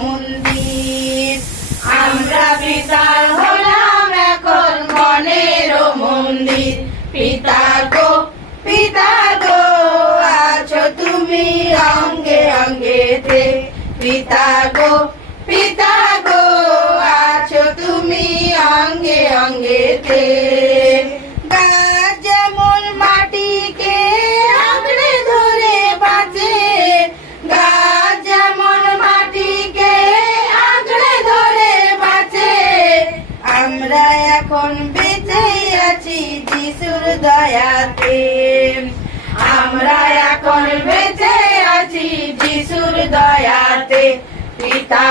মন্দির। আমরা পিতার হলাম এখন মনের মন্দির। পিতা গো আছো তুমি অঙ্গে অঙ্গেতে। পিতা গো আছো তুমি অঙ্গে অঙ্গেতে। গাছ যেমন মাটিকে আঁকড়ে ধরে বাঁচে, গাছ যেমন মাটিকে আঁকড়ে ধরে বাঁচে, আমরা এখন বেঁচে আছি যিশুর দয়াতে। আমরা এখন বেঁচে আছি যিশুর দয়াতে। পিতা